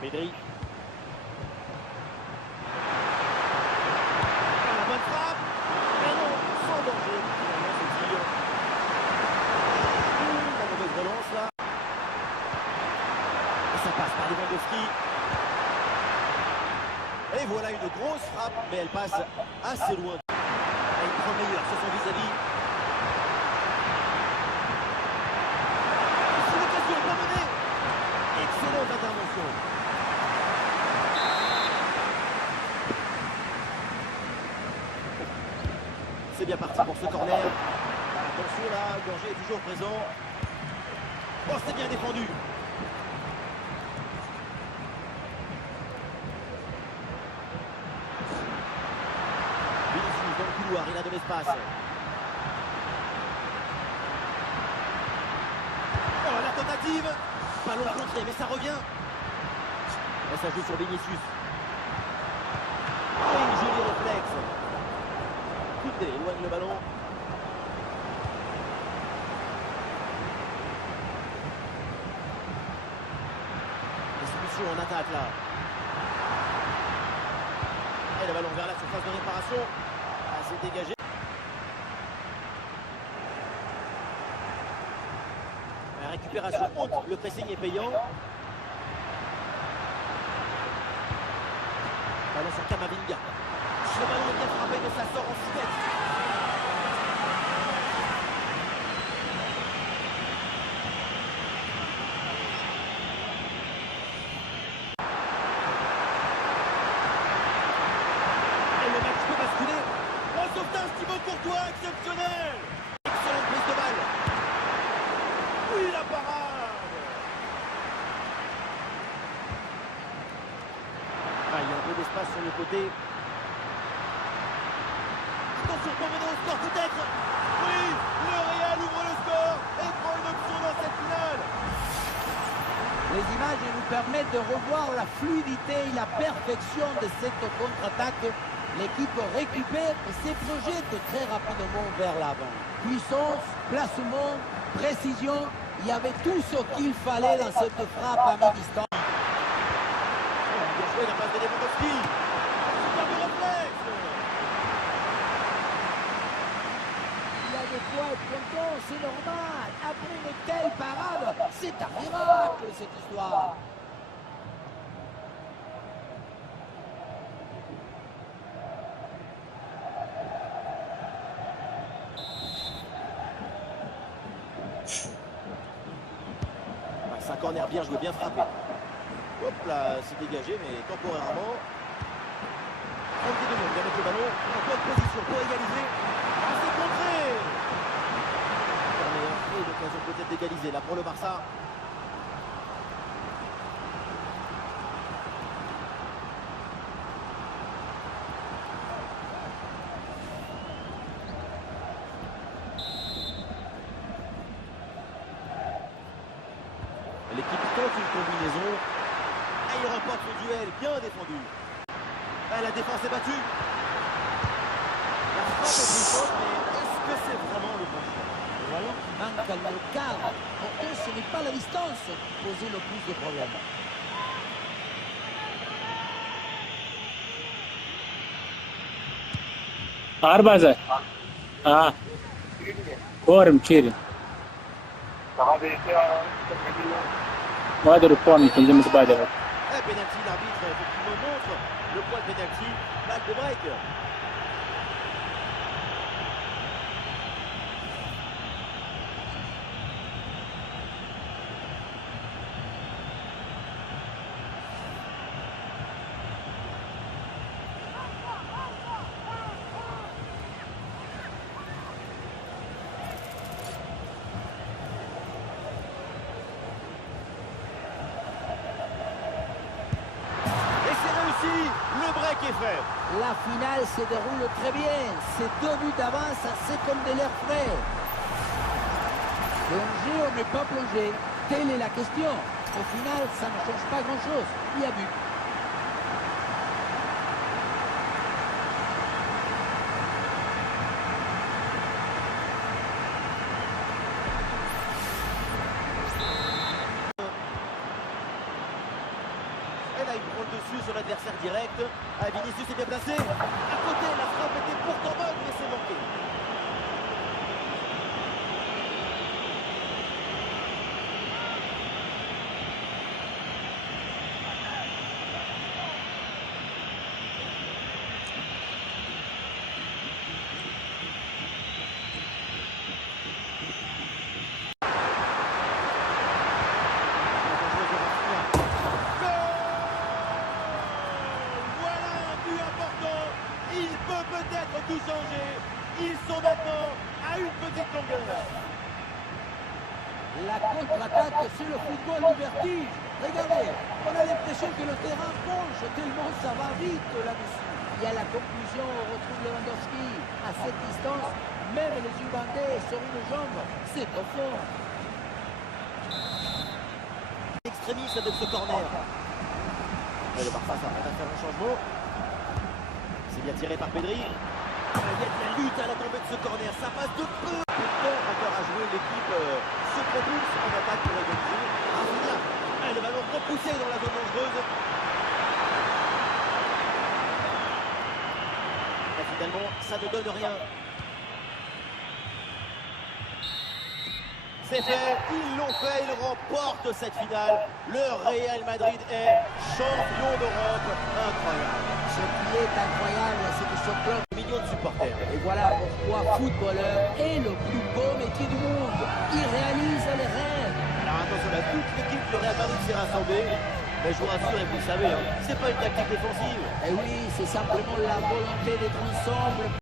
Pedri. La bonne frappe. Mais non, sans danger. Finalement, ce tir. La mauvaise relance là. Et ça passe par Lewandowski. Et voilà une grosse frappe, mais elle passe assez loin. Et il prend meilleur sur son vis-à-vis. C'est l'occasion pour mener. Excellente intervention. C'est bien parti pour ce corner. Attention là, le danger est toujours présent. Oh, c'est bien défendu. Vinicius dans le couloir, il a de l'espace. Oh, la tentative. Ballon contré, mais ça revient. Et ça joue sur Vinicius. Et une jolie réflexe. Koundé éloigne le ballon. Distribution en attaque là. Et le ballon vers la surface de réparation. Assez dégagé. La récupération haute, le pressing est payant. Ballon sur Camavinga. Le ballon est bien frappé, mais ça sort en 6 mètres. Et le match peut basculer. Oh, sauvetage Thibaut Courtois, exceptionnel. Excellente prise de balle. Oui, la parade. Ah, il y a un peu d'espace sur le côté. Attention pour mener au score peut-être. Oui, le Real ouvre le score et prend une option dans cette finale. Les images nous permettent de revoir la fluidité et la perfection de cette contre-attaque. L'équipe récupère et se projette très rapidement vers l'avant. Puissance, placement, précision, il y avait tout ce qu'il fallait dans cette frappe à mi-distance. Bien joué la passe de Lewandowski. Superbe réflexe. Il y a des fois être content, c'est normal. Après une telle parade, c'est un miracle cette histoire. C'est un corner bien joué, bien frappé. Hop là, c'est dégagé, mais temporairement. 32 secondes, bien mettre le ballon. En bonne position pour égaliser. Ah, c'est contré. Et l'occasion peut-être d'égaliser là pour le Barça. L'équipe tente une combinaison. Et il remporte le duel, bien défendu. Et la défense est battue. La frappe est puissante, mais est-ce que c'est vraiment le bon choix? Le ballon qui manque le cadre. Pourtant, ce n'est pas la distance qui posait le plus de problèmes. أربعة كورم كيري ما أدري كورم تنزل متبادل. Et penalty, l'arbitre effectivement montre le point de penalty, balle de break. Le break est fait. La finale se déroule très bien. C'est 2 buts d'avance, c'est comme de l'air frais. Plonger ou ne pas plonger, telle est la question. Au final, ça ne change pas grand-chose. Il y a but. Là, il prend le dessus sur l'adversaire direct. Ah, Vinicius est bien placé. À côté, la frappe était pourtant bonne, mais c'est manqué. Peut-être tout changer. Ils sont maintenant à une petite longueur. La contre-attaque, c'est le football du vertige. Regardez, on a l'impression que le terrain penche tellement ça va vite là-dessus. Il y a la conclusion, on retrouve Lewandowski à cette distance. Même les Ugandais sur une jambe, c'est trop fort. Extrémiste avec ce corner. Et le Barça s'apprête à faire un changement. C'est bien tiré par Pedri. La lutte à la tombée de ce corner, ça passe de peu. Le temps encore à jouer, l'équipe se propulse en attaque pour égaliser. Rafinha, le ballon repoussé dans la zone dangereuse. Et finalement, ça ne donne rien. C'est fait, ils l'ont fait, ils remportent cette finale. Le Real Madrid est champion d'Europe. Incroyable. Ce qui est incroyable, c'est que ce club, Millions de supporters. et voilà pourquoi footballeur est le plus beau métier du monde. Il réalise les rêves. Alors attention, là, toute l'équipe du Real Madrid s'est rassemblée. Mais je vous rassure, et vous le savez, hein, c'est pas une tactique défensive. Et oui, c'est simplement la volonté d'être ensemble.